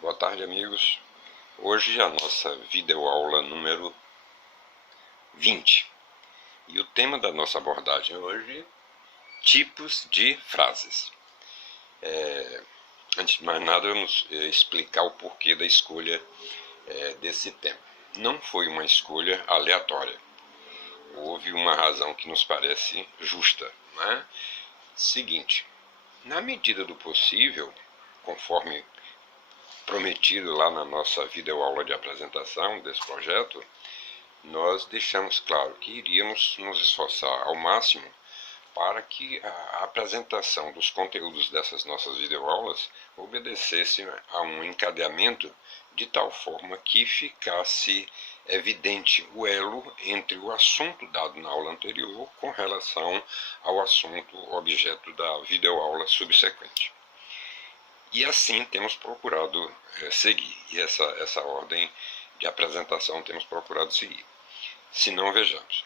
Boa tarde, amigos. Hoje a nossa videoaula número 20. E o tema da nossa abordagem hoje, tipos de frases. Antes de mais nada, vamos explicar o porquê da escolha desse tema. Não foi uma escolha aleatória. Houve uma razão que nos parece justa, né? Seguinte, na medida do possível, conforme prometido lá na nossa videoaula de apresentação desse projeto, nós deixamos claro que iríamos nos esforçar ao máximo para que a apresentação dos conteúdos dessas nossas videoaulas obedecesse a um encadeamento de tal forma que ficasse evidente o elo entre o assunto dado na aula anterior com relação ao assunto objeto da videoaula subsequente. E assim temos procurado seguir, e essa ordem de apresentação temos procurado seguir. Se não, vejamos.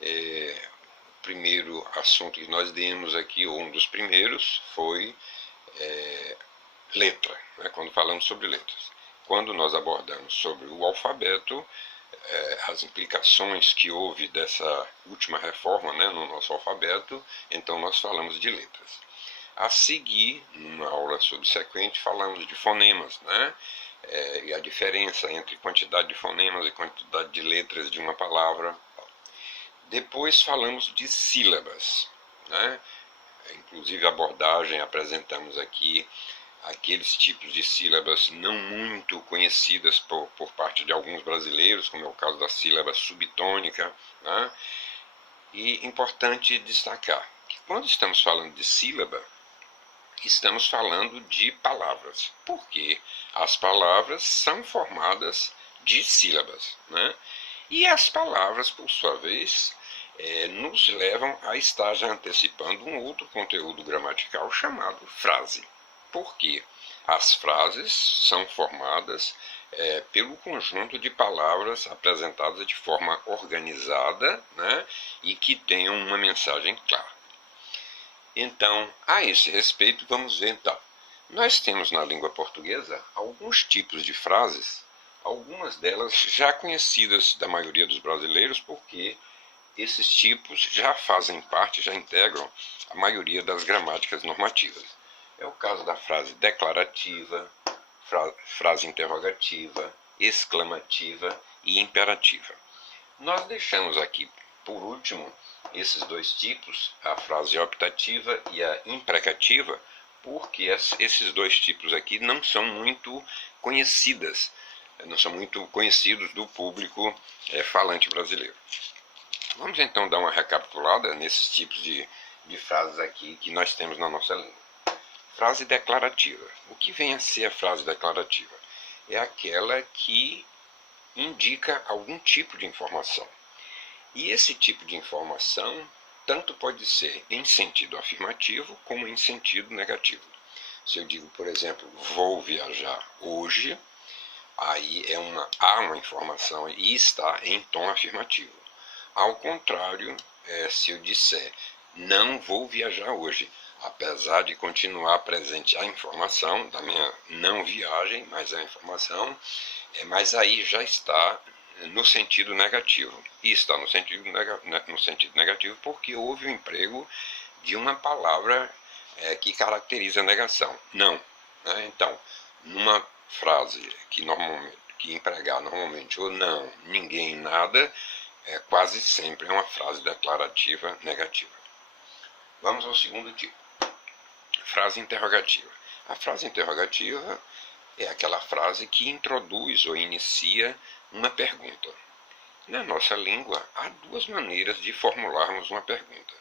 O primeiro assunto que nós demos aqui, ou um dos primeiros, foi letra, né, quando falamos sobre letras. Quando nós abordamos sobre o alfabeto, as implicações que houve dessa última reforma, né, no nosso alfabeto, então nós falamos de letras. A seguir, numa aula subsequente, falamos de fonemas, né? E a diferença entre quantidade de fonemas e quantidade de letras de uma palavra. Depois falamos de sílabas, né? Inclusive a abordagem, apresentamos aqui aqueles tipos de sílabas não muito conhecidas por parte de alguns brasileiros, como é o caso da sílaba subtônica, né? E importante destacar que quando estamos falando de sílaba, estamos falando de palavras, porque as palavras são formadas de sílabas, né? E as palavras, por sua vez, nos levam a estar já antecipando um outro conteúdo gramatical chamado frase. Porque as frases são formadas pelo conjunto de palavras apresentadas de forma organizada, né? E que tenham uma mensagem clara. Então, a esse respeito, vamos ver então. Nós temos na língua portuguesa alguns tipos de frases, algumas delas já conhecidas da maioria dos brasileiros, porque esses tipos já fazem parte, já integram a maioria das gramáticas normativas. É o caso da frase declarativa, frase interrogativa, exclamativa e imperativa. Nós deixamos aqui, por último, esses dois tipos, a frase optativa e a imprecativa, porque esses dois tipos aqui não são muito conhecidos do público falante brasileiro. Vamos então dar uma recapitulada nesses tipos de frases aqui que nós temos na nossa língua. Frase declarativa. O que vem a ser a frase declarativa? É aquela que indica algum tipo de informação. E esse tipo de informação tanto pode ser em sentido afirmativo como em sentido negativo. Se eu digo, por exemplo, vou viajar hoje, aí há uma informação e está em tom afirmativo. Ao contrário, se eu disser não vou viajar hoje, apesar de continuar presente a informação da minha não viagem, mas a informação, mas aí já está no sentido negativo. E está no sentido negativo porque houve o emprego de uma palavra que caracteriza a negação. Não. Né? Então, numa frase que empregar normalmente o não, ninguém, nada, quase sempre é uma frase declarativa negativa. Vamos ao segundo tipo. Frase interrogativa. A frase interrogativa é aquela frase que introduz ou inicia uma pergunta. Na nossa língua, há duas maneiras de formularmos uma pergunta.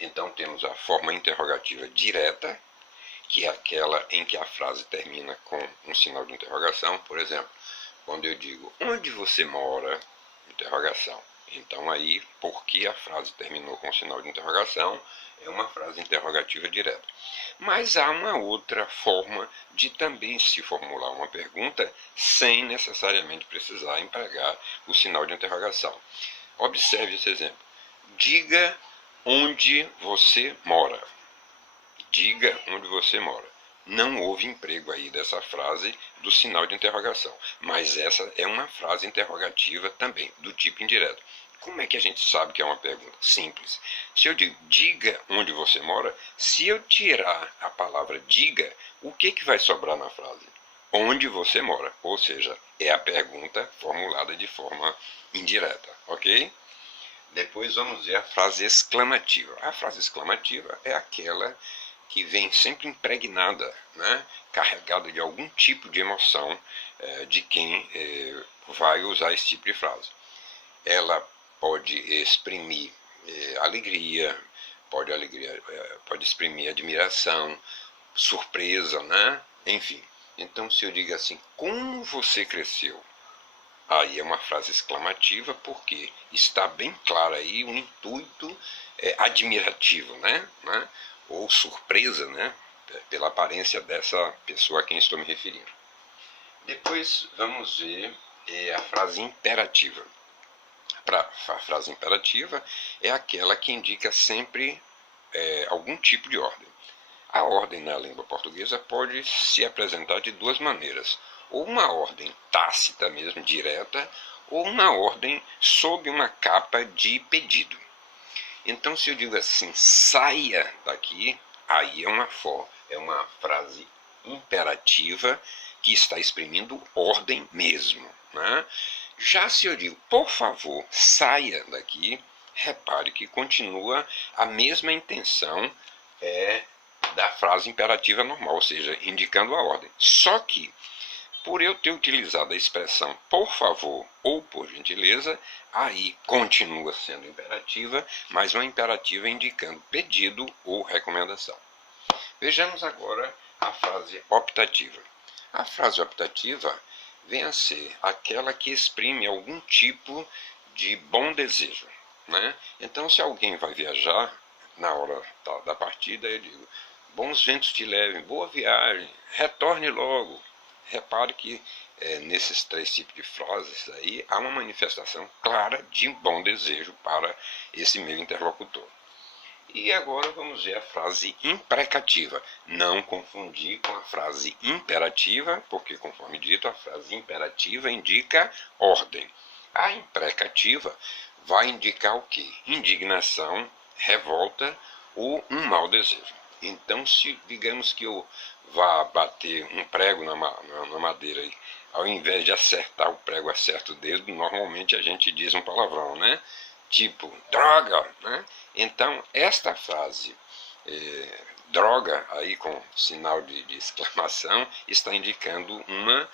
Então temos a forma interrogativa direta, que é aquela em que a frase termina com um sinal de interrogação. Por exemplo, quando eu digo, onde você mora? Interrogação. Então aí, porque a frase terminou com um sinal de interrogação, é uma frase interrogativa direta. Mas há uma outra forma de também se formular uma pergunta sem necessariamente precisar empregar o sinal de interrogação. Observe esse exemplo. Diga onde você mora. Diga onde você mora. não houve emprego aí dessa frase do sinal de interrogação. Mas essa é uma frase interrogativa também, do tipo indireto. Como é que a gente sabe que é uma pergunta? Simples. Se eu digo, diga onde você mora, se eu tirar a palavra diga, o que vai sobrar na frase? Onde você mora. Ou seja, é a pergunta formulada de forma indireta, ok? Depois vamos ver a frase exclamativa. A frase exclamativa é aquela que vem sempre impregnada, né? Carregada de algum tipo de emoção de quem vai usar esse tipo de frase. Ela pode exprimir alegria, pode exprimir admiração, surpresa, né? Enfim. Então, se eu digo assim, como você cresceu? Aí é uma frase exclamativa, porque está bem claro aí um intuito admirativo, né? Ou surpresa, né? Pela aparência dessa pessoa a quem estou me referindo. Depois vamos ver a frase imperativa. A frase imperativa é aquela que indica sempre algum tipo de ordem. A ordem na língua portuguesa pode se apresentar de duas maneiras. Ou uma ordem tácita mesmo, direta, ou uma ordem sob uma capa de pedido. Então, se eu digo assim, saia daqui, aí é uma frase imperativa que está exprimindo ordem mesmo, né? Já se eu digo, por favor, saia daqui, repare que continua a mesma intenção da frase imperativa normal, ou seja, indicando a ordem. Só que, por eu ter utilizado a expressão por favor ou por gentileza, aí continua sendo imperativa, mas uma imperativa indicando pedido ou recomendação. Vejamos agora a frase optativa. A frase optativa vem a ser aquela que exprime algum tipo de bom desejo, né? Então, se alguém vai viajar, na hora da partida, eu digo, bons ventos te levem, boa viagem, retorne logo. Repare que nesses três tipos de frases aí há uma manifestação clara de bom desejo para esse meu interlocutor. E agora vamos ver a frase imprecativa. Não confundir com a frase imperativa, porque, conforme dito, a frase imperativa indica ordem. A imprecativa vai indicar o quê? Indignação, revolta ou um mau desejo. Então, se digamos que eu vá bater um prego na madeira e ao invés de acertar o prego, acerta o dedo, normalmente a gente diz um palavrão, né? Tipo, droga, né? Então, esta frase, droga, aí com sinal de exclamação, está indicando uma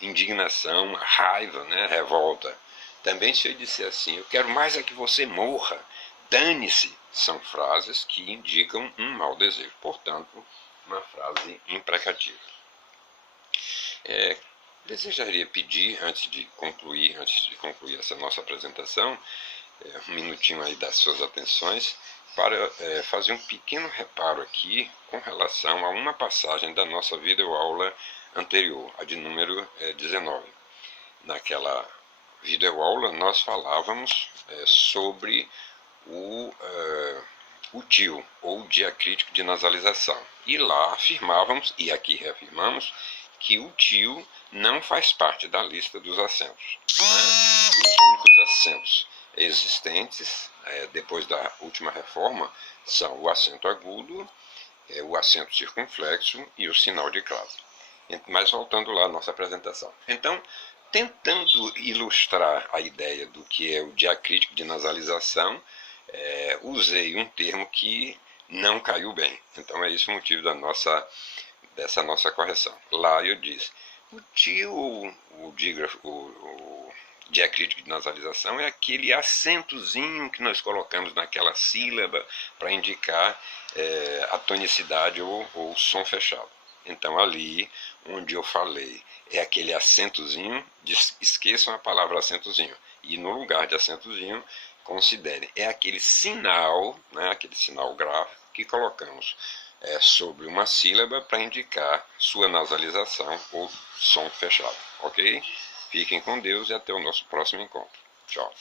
indignação, uma raiva, né? Revolta. Também se eu disser assim, eu quero mais é que você morra, dane-se, são frases que indicam um mau desejo. Portanto, uma frase imprecativa. Desejaria pedir, antes de concluir essa nossa apresentação, um minutinho aí das suas atenções, para fazer um pequeno reparo aqui com relação a uma passagem da nossa videoaula anterior, a de número 19. Naquela videoaula nós falávamos sobre o tio, ou diacrítico de nasalização. E lá afirmávamos, e aqui reafirmamos, que o tio não faz parte da lista dos acentos. Os únicos acentos existentes, depois da última reforma, são o acento agudo, o acento circunflexo e o sinal de crase. Mas voltando lá à nossa apresentação. Então, tentando ilustrar a ideia do que é o diacrítico de nasalização, usei um termo que não caiu bem. Então é esse o motivo dessa nossa correção. Lá eu disse, o diacrítico de nasalização é aquele acentozinho que nós colocamos naquela sílaba para indicar a tonicidade ou o som fechado. Então ali onde eu falei é aquele acentozinho, esqueçam a palavra acentozinho, e no lugar de acentozinho considerem, é aquele sinal, né, aquele sinal gráfico que colocamos sobre uma sílaba para indicar sua nasalização ou som fechado, ok? Fiquem com Deus e até o nosso próximo encontro. Tchau.